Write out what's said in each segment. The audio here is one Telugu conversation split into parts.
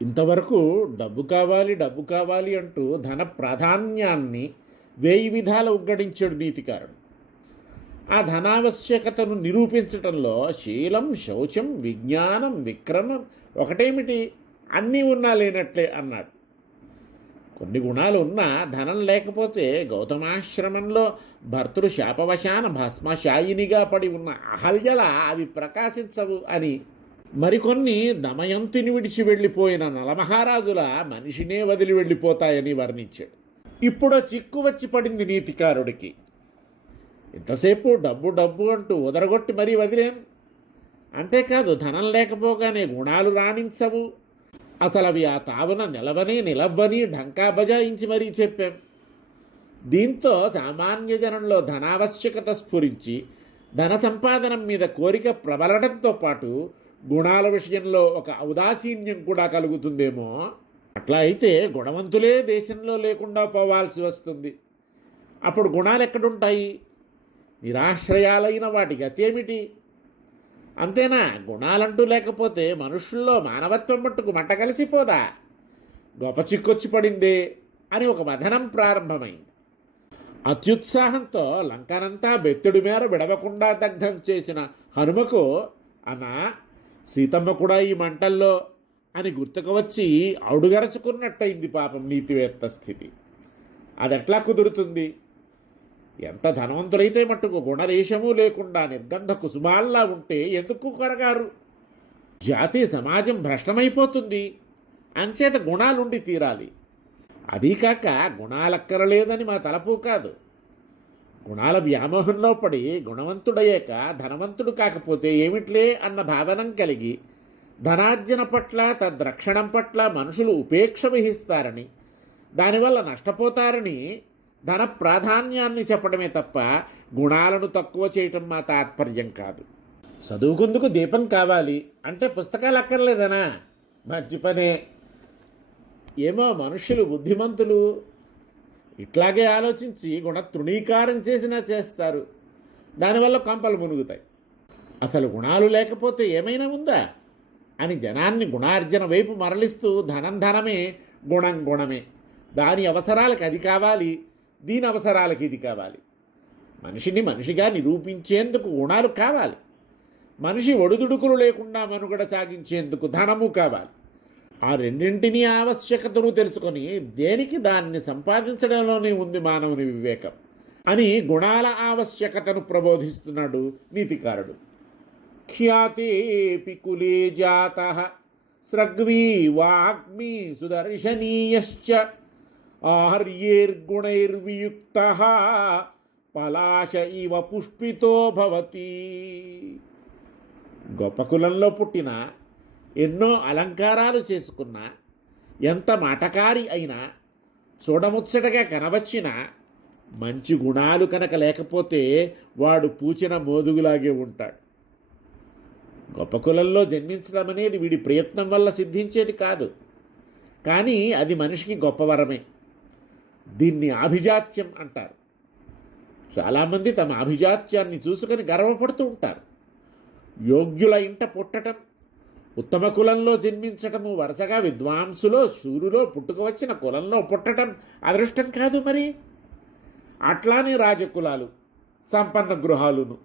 ఇంతవరకు డబ్బు కావాలి డబ్బు కావాలి అంటూ ధన ప్రాధాన్యాన్ని వేయి విధాల ఉగ్గడించాడు నీతికారుడు. ఆ ధనావశ్యకతను నిరూపించటంలో శీలం, శౌచం, విజ్ఞానం, విక్రమం ఒకటేమిటి, అన్నీ ఉన్నా లేనట్లే అన్నాడు. కొన్ని గుణాలు ఉన్నా ధనం లేకపోతే గౌతమాశ్రమంలో భర్తృ శాపవశాన భస్మశాయినిగా పడి ఉన్న అహల్యల అవి ప్రకాశించవు అని, మరికొన్ని దమయంతిని విడిచి వెళ్ళిపోయిన నలమహారాజుల మనిషినే వదిలి వెళ్ళిపోతాయని వర్ణించాడు. ఇప్పుడు చిక్కు వచ్చి పడింది నీతికారుడికి. ఇంతసేపు డబ్బు డబ్బు అంటూ ఉదరగొట్టి మరీ వదిలేం. అంతేకాదు ధనం లేకపోగానే గుణాలు రాణించవు, అసలు అవి ఆ తావున నిలవ్వని ఢంకా బజాయించి మరీ చెప్పాం. దీంతో సామాన్య జనంలో ధనావశ్యకత స్ఫురించి ధన సంపాదనం మీద కోరిక ప్రబలడంతో పాటు గుణాల విషయంలో ఒక ఔదాసీన్యం కూడా కలుగుతుందేమో. అట్లా అయితే గుణవంతులే దేశంలో లేకుండా పోవాల్సి వస్తుంది. అప్పుడు గుణాలు ఎక్కడుంటాయి? నిరాశ్రయాలైన వాటి గతేమిటి? అంతేనా? గుణాలంటూ లేకపోతే మనుషుల్లో మానవత్వం మట్టుకు మంట కలిసిపోదా? గొప్ప చిక్కొచ్చి పడిందే అని ఒక మథనం ప్రారంభమైంది. అత్యుత్సాహంతో లంకనంతా బెత్తెడు మేర విడవకుండా దగ్ధం చేసిన హనుమకు అన్నా సీతమ్మ కూడా ఈ మంటల్లో అని గుర్తుకు వచ్చి అడుగరచుకున్నట్టయింది పాపం నీతివేత్త స్థితి. అదెట్లా కుదురుతుంది? ఎంత ధనవంతులైతే మట్టుకు గుణదేశము లేకుండా నిర్గంధ కుసుమాల్లా ఉంటే ఎందుకు కొరగారు? జాతి సమాజం భ్రష్టమైపోతుంది. అంచేత గుణాలుండి తీరాలి. అదీకాక గుణాలక్కరలేదని మా తలపు కాదు. గుణాల వ్యామోహంలో పడి గుణవంతుడయ్యాక ధనవంతుడు కాకపోతే ఏమిట్లే అన్న భావనం కలిగి ధనార్జన పట్ల తద్రక్షణం పట్ల మనుషులు ఉపేక్ష వహిస్తారని, దానివల్ల నష్టపోతారని ధన ప్రాధాన్యాన్ని చెప్పడమే తప్ప గుణాలను తక్కువ చేయటం మా తాత్పర్యం కాదు. చదువుకుందుకు దీపం కావాలి అంటే పుస్తకాలు అక్కర్లేదనా? మంచి పనే. ఏమో మనుషులు బుద్ధిమంతులు ఇట్లాగే ఆలోచించి గుణ తృణీకారం చేసినా చేస్తారు. దానివల్ల కొంపలు మునుగుతాయి. అసలు గుణాలు లేకపోతే ఏమైనా ఉందా అని జనాన్ని గుణార్జన వైపు మరలిస్తూ ధనం ధనమే, గుణం గుణమే, దాని అవసరాలకు అది కావాలి, దీని అవసరాలకి ఇది కావాలి. మనిషిని మనిషిగా నిరూపించేందుకు గుణాలు కావాలి. మనిషి ఒడిదుడుకులు లేకుండా మనుగడ సాగించేందుకు ధనము కావాలి. ఆ రెండింటినీ ఆవశ్యకతను తెలుసుకొని దేనికి దాన్ని సంపాదించడంలోనే ఉంది మానవుని వివేకం అని గుణాల ఆవశ్యకతను ప్రబోధిస్తున్నాడు నీతికారుడు. ఖ్యాతేపి కులే జాతః స్రగ్వీ వాగ్మీ సుదర్శనీయశ్చ ఆహార్యైర్గుణైర్వియుక్తః పలాశ ఇవ పుష్పితో భవతి. గొప్ప కులంలో పుట్టిన, ఎన్నో అలంకారాలు చేసుకున్న, ఎంత మాటకారి అయినా, చూడముచ్చటగా కనవచ్చినా మంచి గుణాలు కనుక లేకపోతే వాడు పూచిన మోదుగులాగే ఉంటాడు. గొప్ప కులంలో జన్మించడం అనేది వీడి ప్రయత్నం వల్ల సిద్ధించేది కాదు, కానీ అది మనిషికి గొప్ప వరమే. దీన్ని ఆభిజాత్యం అంటారు. చాలామంది తమ ఆభిజాత్యాన్ని చూసుకొని గర్వపడుతూ ఉంటారు. యోగ్యుల ఇంట పుట్టటం, ఉత్తమ కులంలో జన్మించటము, వరుసగా విద్వాంసులో శూరులో పుట్టుకువచ్చిన కులంలో పుట్టటం అదృష్టం కాదు మరి. అట్లానే రాజకులాలు, సంపన్న గృహాలును,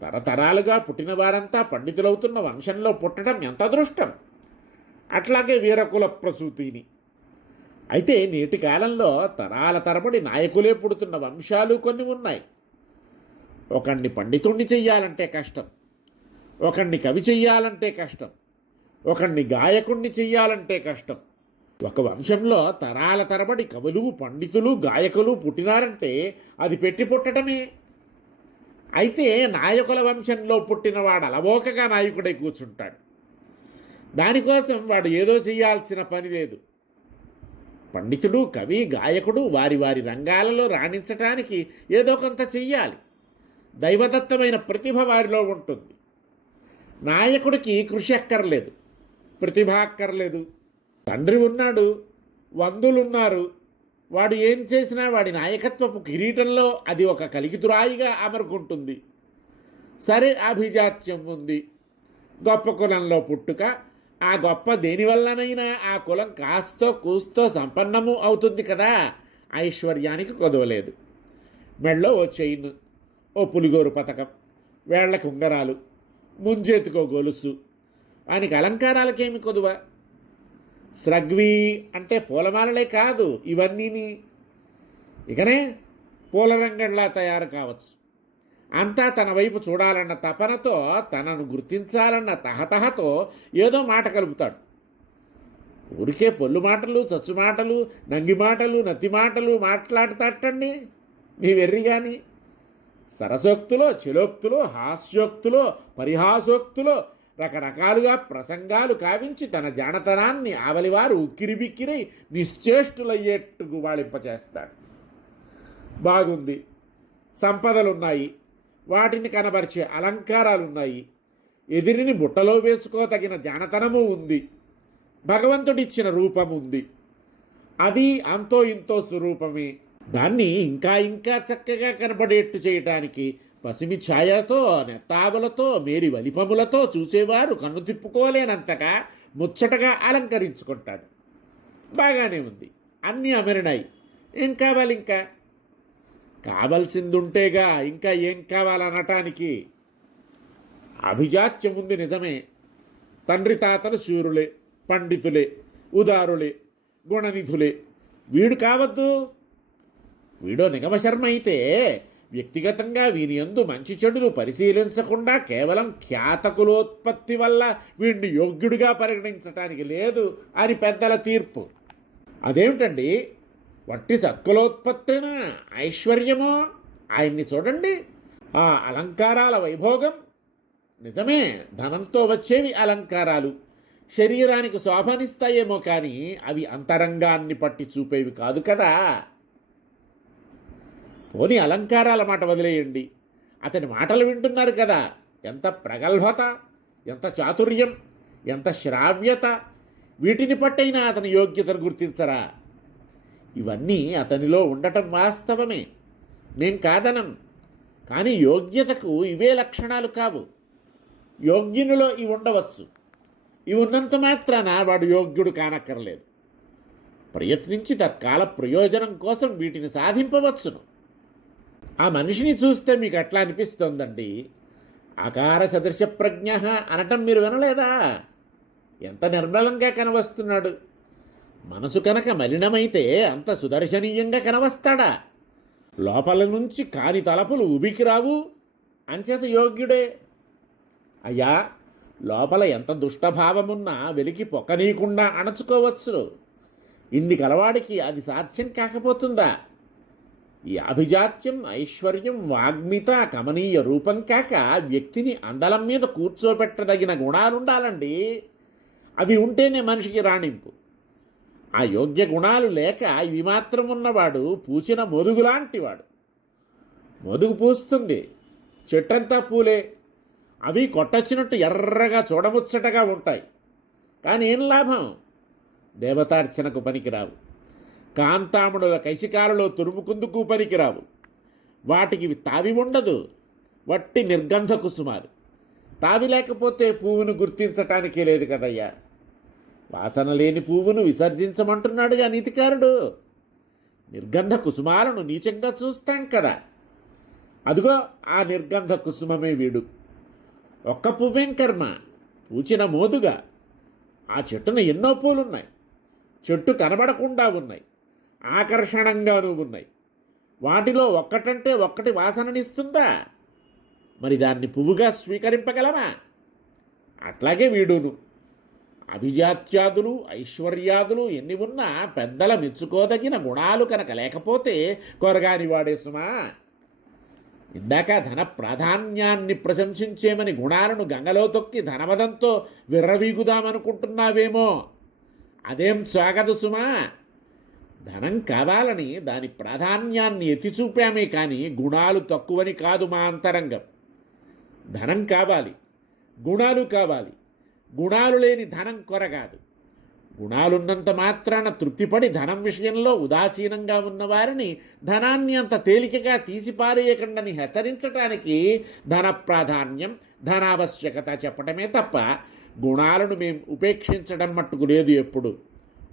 తరతరాలుగా పుట్టిన వారంతా పండితులవుతున్న వంశంలో పుట్టడం ఎంత అదృష్టం. అట్లాగే వీరకుల ప్రసూతిని. అయితే నేటి కాలంలో తరాల తరబడి నాయకులే పుడుతున్న వంశాలు కొన్ని ఉన్నాయి. ఒకణ్ణి పండితుణ్ణి చెయ్యాలంటే కష్టం, ఒకణ్ణి కవి చెయ్యాలంటే కష్టం, ఒకణ్ణి గాయకుణ్ణి చెయ్యాలంటే కష్టం. ఒక వంశంలో తరాల తరబడి కవులు, పండితులు, గాయకులు పుట్టినారంటే అది పెట్టి పుట్టడమే. అయితే నాయకుల వంశంలో పుట్టినవాడు అలవోకగా నాయకుడై కూర్చుంటాడు. దానికోసం వాడు ఏదో చెయ్యాల్సిన పని లేదు. పండితుడు, కవి, గాయకుడు వారి వారి రంగాలలో రాణించటానికి ఏదో కొంత చెయ్యాలి. దైవదత్తమైన ప్రతిభ వారిలో ఉంటుంది. నాయకుడికి కృషి అక్కర్లేదు, ప్రతిభ అక్కర్లేదు. తండ్రి ఉన్నాడు, వందులున్నారు, వాడు ఏం చేసినా వాడి నాయకత్వపు కిరీటంలో అది ఒక కలికితురాయిగా అమరుకుంటుంది. సరే, అభిజాత్యం ఉంది, గొప్ప కులంలో పుట్టుక, ఆ గొప్ప దేనివల్లనైనా ఆ కులం కాస్తో కూస్తో సంపన్నము అవుతుంది కదా, ఐశ్వర్యానికి కొదవలేదు. మెళ్ళో ఓ చైన్, ఓ పులిగోరు పథకం, వేళ్లకు ఉంగరాలు, ముంజేతికో గొలుసు, వానికి అలంకారాలకేమి కొదువ? స్రగ్వి అంటే పూలమాలలే కాదు ఇవన్నీని. ఇకనే పూలరంగంలా తయారు కావచ్చు. అంతా తన వైపు చూడాలన్న తపనతో, తనను గుర్తించాలన్న తహతహతో ఏదో మాట కలుపుతాడు. ఊరికే పొల్లు మాటలు, చచ్చు మాటలు, నంగి మాటలు, నత్తి మాటలు మాట్లాడతాటండి మీ వెర్రి కానీ. సరసోక్తులో, చిలోక్తులో, హాస్యోక్తులో, పరిహాసోక్తులో రకరకాలుగా ప్రసంగాలు కావించి తన జానతనాన్ని ఆవలివారు ఉక్కిరిబిక్కిరై నిశ్చేష్టులయ్యేట్టు గుబాళింపచేస్తాడు. బాగుంది, సంపదలున్నాయి, వాటిని కనబరిచే అలంకారాలున్నాయి, ఎదిరిని బుట్టలో వేసుకోదగిన జానతనము ఉంది, భగవంతుడిచ్చిన రూపం ఉంది. అది అంతో ఇంతో స్వరూపమే. దాన్ని ఇంకా ఇంకా చక్కగా కనబడేట్టు చేయటానికి పసిమి ఛాయతో, నెత్తావులతో, మేరి వలిపములతో చూసేవారు కన్ను తిప్పుకోలేనంతగా ముచ్చటగా అలంకరించుకుంటాడు. బాగానే ఉంది, అన్నీ అమరినాయి, ఏం కావాలి ఇంకా? కావలసిందుంటేగా ఇంకా ఏం కావాలనటానికి. అభిజాత్యం ఉంది నిజమే. తండ్రి తాతలు శూరులే, పండితులే, ఉదారులే, గుణనిధులే. వీడు కావద్దు? వీడో నిగమశర్మ అయితే వ్యక్తిగతంగా వీని యందు మంచి చెడులు పరిశీలించకుండా కేవలం ఖ్యాతకులోత్పత్తి వల్ల వీడిని యోగ్యుడిగా పరిగణించటానికి లేదు అని పెద్దల తీర్పు. అదేమిటండి, వట్టి సత్కులోత్పత్తేనా ఐశ్వర్యమో? ఆయన్ని చూడండి, ఆ అలంకారాల వైభోగం. నిజమే, ధనంతో వచ్చేవి అలంకారాలు శరీరానికి శోభనిస్తాయేమో కానీ అవి అంతరంగాన్ని పట్టి చూపేవి కాదు కదా. పోనీ అలంకారాల మాట వదిలేయండి, అతని మాటలు వింటున్నారు కదా, ఎంత ప్రగల్భత, ఎంత చాతుర్యం, ఎంత శ్రావ్యత. వీటిని పట్టైనా అతని యోగ్యతను గుర్తించరా? ఇవన్నీ అతనిలో ఉండటం వాస్తవమే, మేం కాదనం. కానీ యోగ్యతకు ఇవే లక్షణాలు కావు. యోగ్యునిలో ఇవి ఉండవచ్చు, ఇవి ఉన్నంత మాత్రాన వాడు యోగ్యుడు కానక్కర్లేదు. ప్రయత్నించి తత్కాల ప్రయోజనం కోసం వీటిని సాధింపవచ్చును. ఆ మనిషిని చూస్తే మీకు అట్లా అనిపిస్తోందండి. ఆకార సదృశ ప్రజ్ఞ అనటం మీరు వినలేదా? ఎంత నిర్మలంగా కనవస్తున్నాడు. మనసు కనుక మలినమైతే అంత సుదర్శనీయంగా కనవస్తాడా? లోపల నుంచి కాని తలపులు ఉబికి రావు, అంచేత యోగ్యుడే. అయ్యా, లోపల ఎంత దుష్టభావమున్నా వెలికి పొక్కనీయకుండా అణచుకోవచ్చు. ఇన్ని కలవాడికి అది సాధ్యం కాకపోతుందా? ఈ అభిజాత్యం, ఐశ్వర్యం, వాగ్మిత, కమనీయ రూపం కాక వ్యక్తిని అందలం మీద కూర్చోబెట్టదగిన గుణాలుండాలండి. అవి ఉంటేనే మనిషికి రాణింపు. ఆ యోగ్య గుణాలు లేక ఇవి మాత్రం ఉన్నవాడు పూచిన మొదుగులాంటివాడు. మొదుగు పూస్తుంది, చెట్టంతా పూలే, అవి కొట్టొచ్చినట్టు ఎర్రగా చూడముచ్చటగా ఉంటాయి. కానీ ఏం లాభం? దేవతార్చనకు పనికిరావు, కాంతాముడుల కైశికాలలో తురుముకుందుకు పనికిరావు. వాటికి తావి ఉండదు, వట్టి నిర్గంధ కుసుమాలు. తావి లేకపోతే పువ్వును గుర్తించటానికే లేదు కదయ్యా. వాసన లేని పువ్వును విసర్జించమంటున్నాడుగా నీతికారుడు. నిర్గంధ కుసుమాలను నీచంగా చూస్తాం కదా. అదిగో ఆ నిర్గంధ కుసుమమే వీడు. ఒక్క పువ్వేం కర్మ, పూచిన మోదుగా. ఆ చెట్టున ఎన్నో పూలున్నాయి, చెట్టు కనబడకుండా ఉన్నాయి, ఆకర్షణంగానూ ఉన్నాయి. వాటిలో ఒక్కటంటే ఒక్కటి వాసననిస్తుందా? మరి దాన్ని పువ్వుగా స్వీకరింపగలమా? అట్లాగే వీడును. అభిజాత్యాదులు, ఐశ్వర్యాదులు ఎన్ని ఉన్నా పెద్దల మెచ్చుకోదగిన గుణాలు కనుక లేకపోతే కొరగాని వాడే సుమా. ఇందాక ధన ప్రాధాన్యాన్ని ప్రశంసించేమని గుణాలను గంగలో తొక్కి ధనమదంతో విర్రవీగుదామనుకుంటున్నావేమో. అదేం సాగదు సుమా. ధనం కావాలని దాని ప్రాధాన్యాన్ని ఎత్తి చూపామే కానీ గుణాలు తక్కువని కాదు మా అంతరంగం. ధనం కావాలి, గుణాలు కావాలి. గుణాలు లేని ధనం కొరగాదు. గుణాలున్నంత మాత్రాన తృప్తిపడి ధనం విషయంలో ఉదాసీనంగా ఉన్నవారిని ధనాన్ని అంత తేలికగా తీసిపారేయకండని హెచ్చరించటానికి ధన ప్రాధాన్యం, ధనావశ్యకత చెప్పటమే తప్ప గుణాలను మేము ఉపేక్షించడం మట్టుకు లేదు, ఎప్పుడు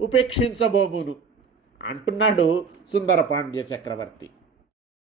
ఉపేక్షించబోమును అంటున్నాడు సుందర పాండ్య చక్రవర్తి.